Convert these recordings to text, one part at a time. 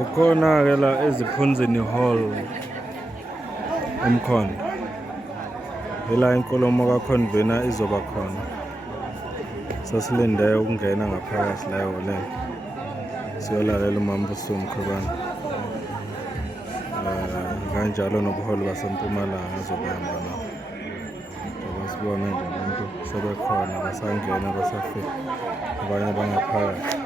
Ukhona-ke la eziphunzini hall eMkhondo. Ila inkulumo kaConvener izoba khona. Sasilinde ukungena ngaphakathi la ehholeni. Siyolalela uMambuso Mkhwebane. Kanjalo nobuholi baseMpumalanga azokuhamba nabo. Ngoba sibona nje abantu sebekhona basangena basafika. Abanye bangaphakathi.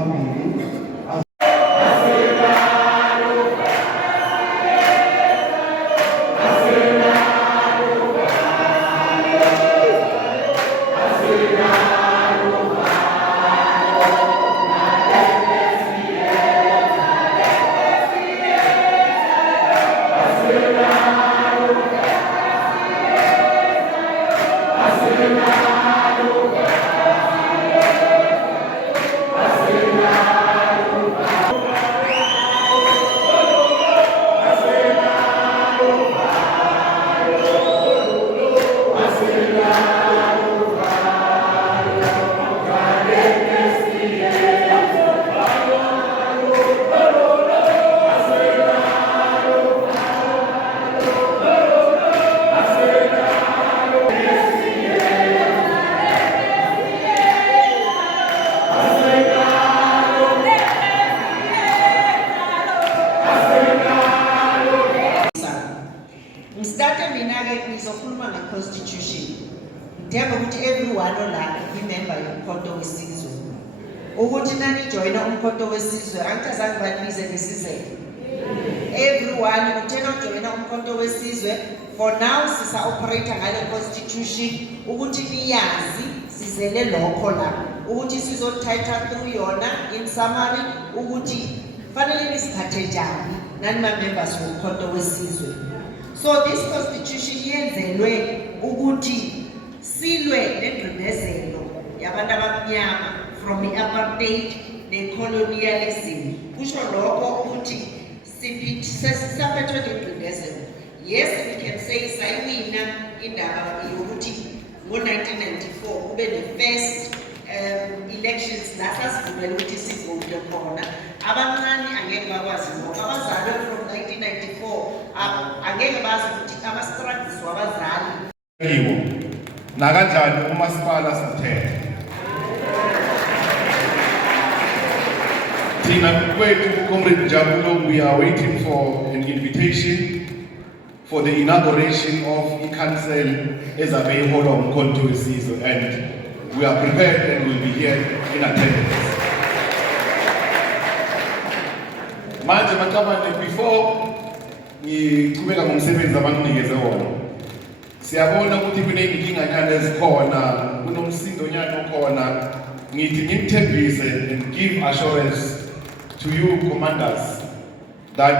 phambili. Constitution. Njengoba ukuthi everyone ola imember yomkhonto wesizwe. Ukuthi nani joina umkhonto wesizwe angicazange babize lesizwe. Everyone uthena ujoina umkhonto wesizwe. For now sisa operate ngale constitution ukuthi niyazi sizele lokho la. Ukuthi sizothatha through yona in summary ukuthi fanele nisiphathe njani nani ma members womkhonto wesizwe. So this constitution yenzelwe ukuthi silwe nengcindezelo yabantu abamnyama from apartheid necolonialism. Kusho lokho ukuthi sisaphethwe ngengcindezelo. Yes, we can say sayiwina indaba yokuthi ngo-1994 kube the-first elections la sasivumela ukuthi sivote khona. Abancane angeke bakwazi ngoba abazalwe from 1994 angeke bazi ukuthi ama-struggles wabazali. Nakanjani umasipala sithethe. Thina kwethu Comrade Jabulo, we are waiting for an invitation for the inauguration of i-council ezabe iholwa umkhonto wesizwe, and we are prepared and will be here in attendance. Manje macabane before ngiqhubeka ngomsebenzi abanginikeze wona, siyabona ukuthi kuneyinkinga nyana ezikhona, kunomsindo nyana okhona. Ngithi ngikuthembise and give assurance to you commanders that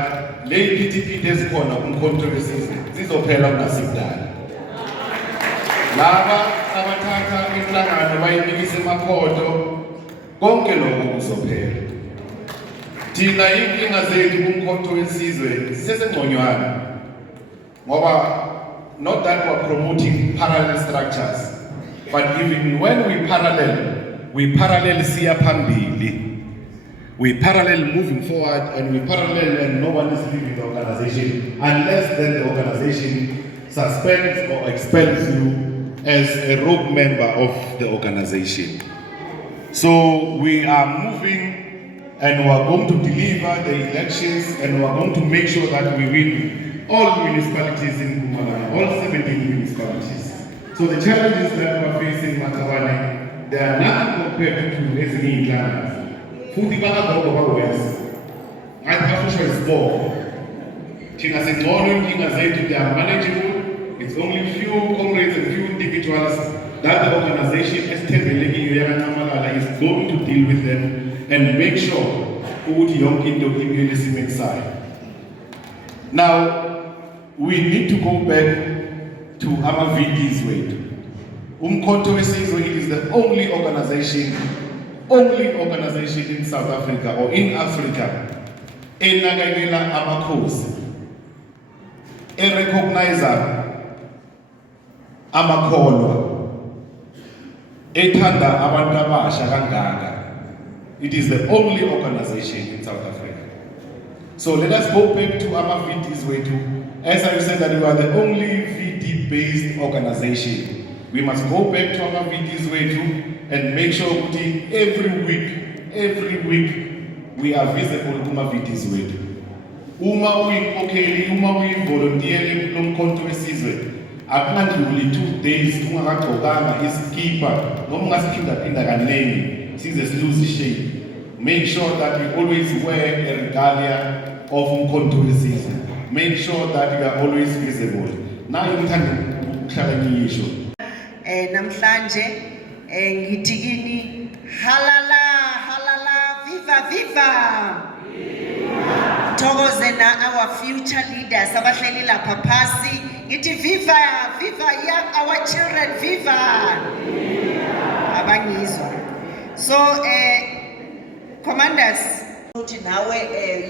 le PTP ezikhona kumkhonto wesizwe zizophela kungasikudala. Laba abathatha inhlangano bayinikise emakhoto konke lokho kuzophela. Thina inkinga zethu kumkhonto wesizwe sisengconywana ngoba not that we're promoting parallel structures, but even when we parallel siya phambili. We parallel moving forward, and we parallel and no one is leaving the organization unless then the organization suspends or expels you as a rogue member of the organization. So we are moving and we are going to deliver the elections, and we are going to make sure that we win all municipalities in Mpumalanga, all 17 municipalities. So the challenges that we are facing, Matabane, they are nothing compared to ezinye inhlangano. Futhi bakagogo bakwenza. Ngathi bafusha isibongo. Thina singcono inkinga zethu, they are manageable. It's only few comrades and few individuals that the organization esithembele kiyo yakanyamalala is going to deal with them and make sure ukuthi yonke into imele esimeni sayo. Now, we need to go back to ama-VDs wethu. Umkhonto wesizwe, it is the only organization in South Africa or in Africa enakekela amakhosi, erecognizer amakholwa, ethanda abantu abasha kangaka. It is the only organization in South Africa. So let us go back to our VDs wethu. As I said that we are the only VD-based organization. We must go back to our VDs wethu and make sure that every week we are visible to our VDs wethu. Uma uyi-volunteer lomkhonto wesizwe, akunandluli 2 days ungakagqokanga isikipa noma ungasiphinda-phinda kaningi size silose ishape. make sure that we always wear a regalia of Umkhonto weSizwe. Make sure that we are always visible. Now you can issue. Namhlanje ngithi kini halala halala viva viva. Thokoze na our future leaders abahleli lapha phasi ngithi viva viva young our children viva. Abangizwa. So commanders, now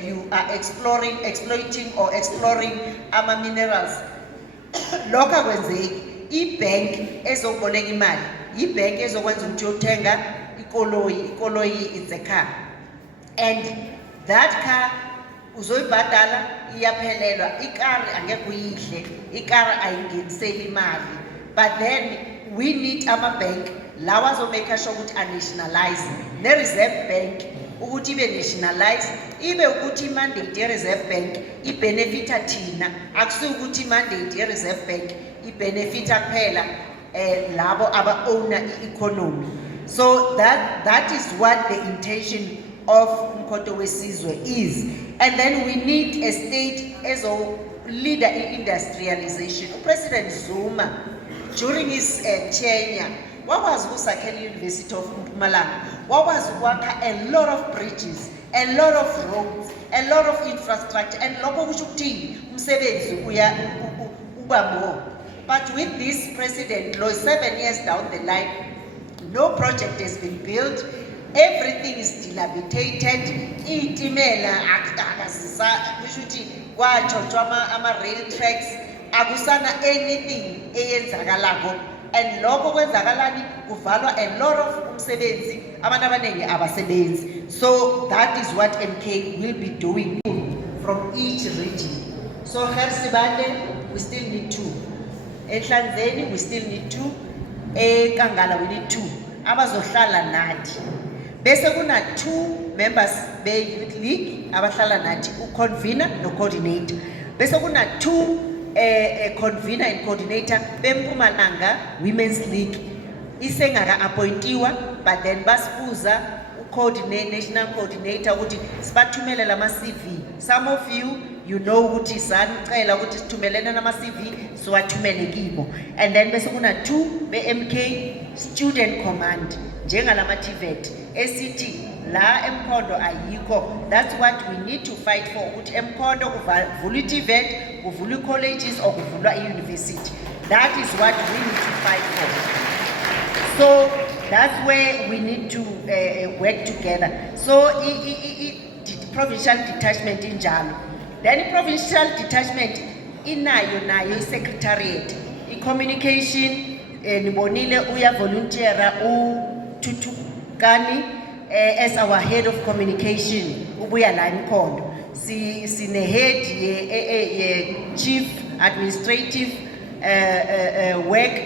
you are exploiting or exploring ama minerals. Lokha kwenzeki ibank ezokuboleka imali, ibank ezokwenza ukuthi uyothenga ikoloyi is a car, and that car uzoyibhadala iyaphelelwa, ikari angeke uyihle, ikari ayingeniseli imali. But then we need ama bank lawa azomake sure ukuthi nationalize ne reserve bank ukuthi ibe nationalize, ibe ukuthi mandate ye reserve bank ibenefita thina, akusuki ukuthi mandate ye reserve bank ibenefita kuphela labo aba owner economy. So that is what the intention of Umkhonto weSizwe is. And then we need a state as a leader in industrialization. President Zuma, during his tenure, what was Usakhela University of Mpumalanga? What was working a lot of bridges, a lot of roads, a lot of infrastructure, and local umsebenzi uba more. But with this president, 7 years down the line, no project has been built. Everything is dilapidated. Itimela ama rail tracks, akusana anything eyenzakalago. And lokho kwenzakalani kuvalwa a lot of umsebenzi, abantu abaningi abasebenzi. So that is what MK will be doing from each region. So Gersibande, we still need 2. eNhlanzeni we still need 2. eKangala we need 2. Abazohlala nathi. Bese kuna 2 members be-youth league abahlala nathi, u-convener no-coordinator. Bese kuna 2 convener and coordinator beMpumalanga Women's League. Isengaka appointiwa, but then basibuza u-coordinator, national coordinator ukuthi sibathumele lama CV. Some of you know ukuthi sanicela ukuthi sithumelene nama CV, so athumele kibo. And then bese kuna 2 be-MK student command njengalama TVET esithi la eMkhondo ayikho. That's what we need to fight for, ukuthi eMkhondo kuvulwe TVET, kuvulwe colleges or kuvulwa university. That is what we need to fight for. So that's where we need to work together. So provincial detachment injalo. Then provincial detachment inayo secretariat. I-communication nibonile uya volunteera uThuthukani as our head of communication ubuya la eMkhondo. Sine head ye chief administrative work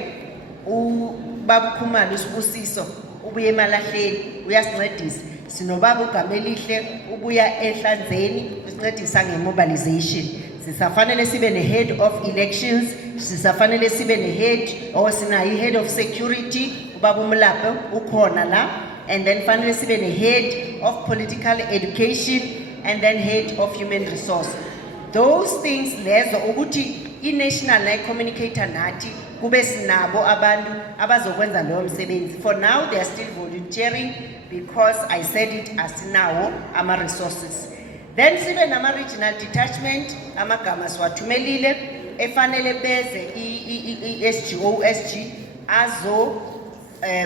uBaba Khumalo uSibusiso ubuya eMalahleni uyasincedisa. Sinobaba uGamelihle ubuya eNhlanzeni usincedisa ngemobilization. Sisafanele sibe ne-head of elections, sisafanele sibe ne-head or sinayo head of security uBaba uMlapo ukhona la, and then fanele sibe ne-head of political education, and then head of human resource. Those things lezo ukuthi i-national communicator nathi kube sinabo abantu abazokwenza lowo msebenzi. For now they are still volunteering because I said it asinawo ama resources. Then sibe nama regional detachment amagama siwathumelile efanele beze i-SG azo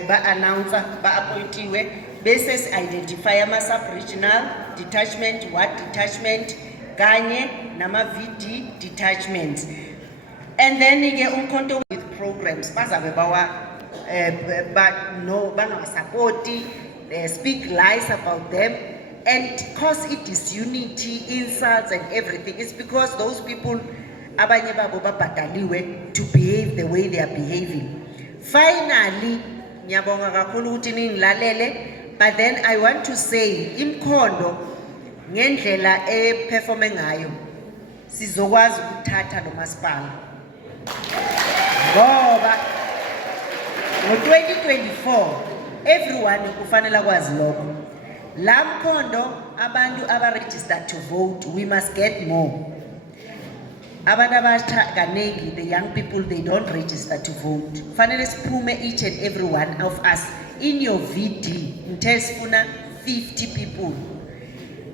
ba-announcer ba-appointiwe bese si-identify ama-sub-regional detachment, what detachment kanye nama-VD detachments. And then ke Umkhonto with programs bazabe bangawasapoti, speak lies about them and cause it disunity, insults and everything. It's because those people abanye babo babhadaliwe to behave the way they are behaving. Finally, ngiyabonga kakhulu ukuthi ningilalele, but then I want to say iMkhondo ngendlela performe ngayo sizokwazi ukuthatha lo masipala. Ngoba ngo-2024 everyone kufanele akwazi lokho. Lamkondo, abantu aba-registered to vote, we must get more. Abantu abasha kanengi, the young people, they don't register to vote. Fanele siphume each and every one of us in your VD, ngithe sifuna 50 people.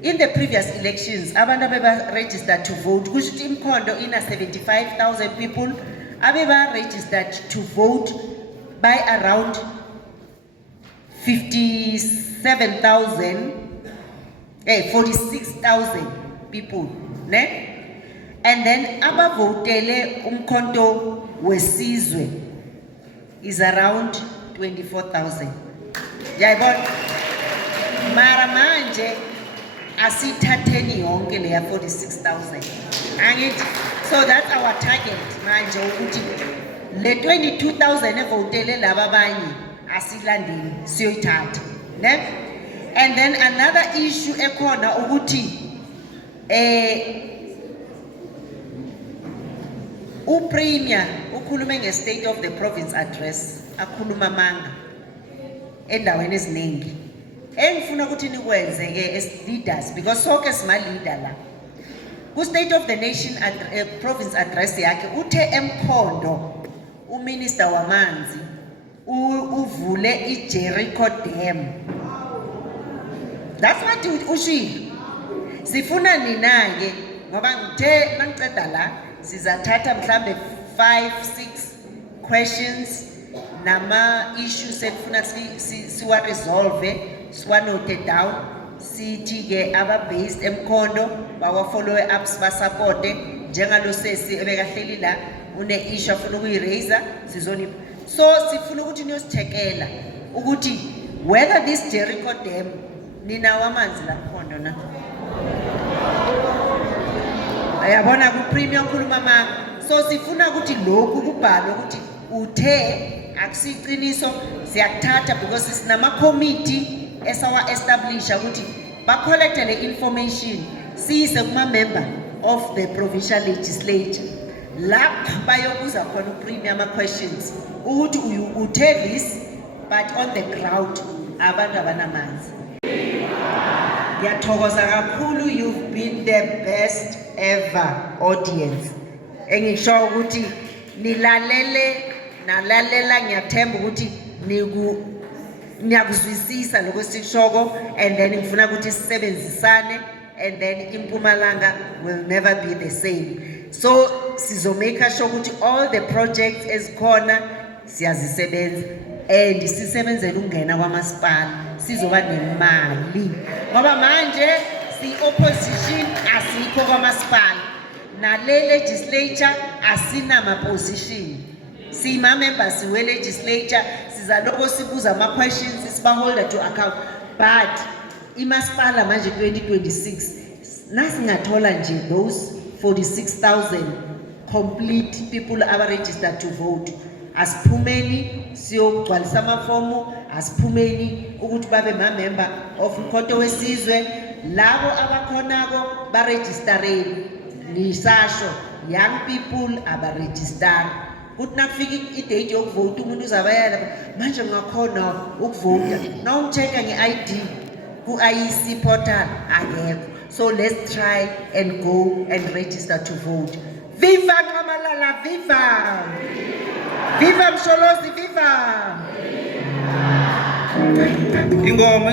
In the previous elections, abantu abeba registered to vote, kusho ukuthi iMkhondo ina 75,000 people, abeba registered to vote by around 46,000 people, ne? And then abavotele uMkhonto wesizwe is around 24,000. Yayibona? Mara manje asithatheni yonke leya 46,000. Angithi, so that's our target manje ukuthi le 22,000 evotele laba abanye asilandeni siyoyithatha, ne? And then another issue ekhona ukuthi uPremier ukhulume nge-State of the Province address, akhuluma manga endaweni eziningi. Engifuna ukuthi nikwenze ke as leaders, because sonke sima leader la. Ku-State of the Nation Province address yakhe uthe eMkhondo uMinister wamanzi uvule iJericho Dam. That's what ushilo. Sifuna nina ke ngoba ngithe mangiceda la sizathatha mhlambe 5-6 questions nama issues efuna siwa resolve, siwa note down, sithi ke aba based eMkhondo bawa follow ups ba support njengalo sesi ebekahleli la une issue afuna ukuyiraise sizoni. So sifuna ukuthi niyosithekela ukuthi whether this Jericho Dam nina wamanzi la Mkhondo na ayabona kuPremier ukhuluma manga. So sifuna ukuthi lokhu kubhalwe ukuthi uthe akusiqiniso siyakuthatha, because sinama committee esawa establish ukuthi ba collect le information siyise kuma member of the provincial legislature lapha bayobuza khona uPremier ama questions ukuthi uthe this but on the ground abantu abanamanzi. Ngiyathokoza kakhulu, you've been the best ever audience. Engisho ukuthi nilalele nalalela, ngiyathemba ukuthi niyakuzwisisa lokho sikushoko, and then ngifuna ukuthi sisebenzisane, and then iMpumalanga will never be the same. So sizomake sure ukuthi all the projects ezikhona siyazisebenza and sisebenzele ungena kwamasipala sizoba nemali, ngoba manje si-opposition asikho kwamasipala nale legislature asina ma-position. Sima-members we-legislature sizaloko sibuza ama-questions sibaholder to account, but imasipala manje 2026 nasingathola nje those 46,000 complete people aba-registered to vote, asiphumeni siyogcwalisa amafomu, asiphumeni ukuthi babe ma-member of Umkhonto wesizwe. Labo abakhonako baregistereni, nisasho young people abaregister kuthi nakufika idate yokuvota umuntu uzabayela manje ngakhona ukuvota na umcheck nge-ID ku-IEC portal akekho. So let's try and go and register to vote. Viva Kamalala, viva! Viva Msholozi, viva! Ingoma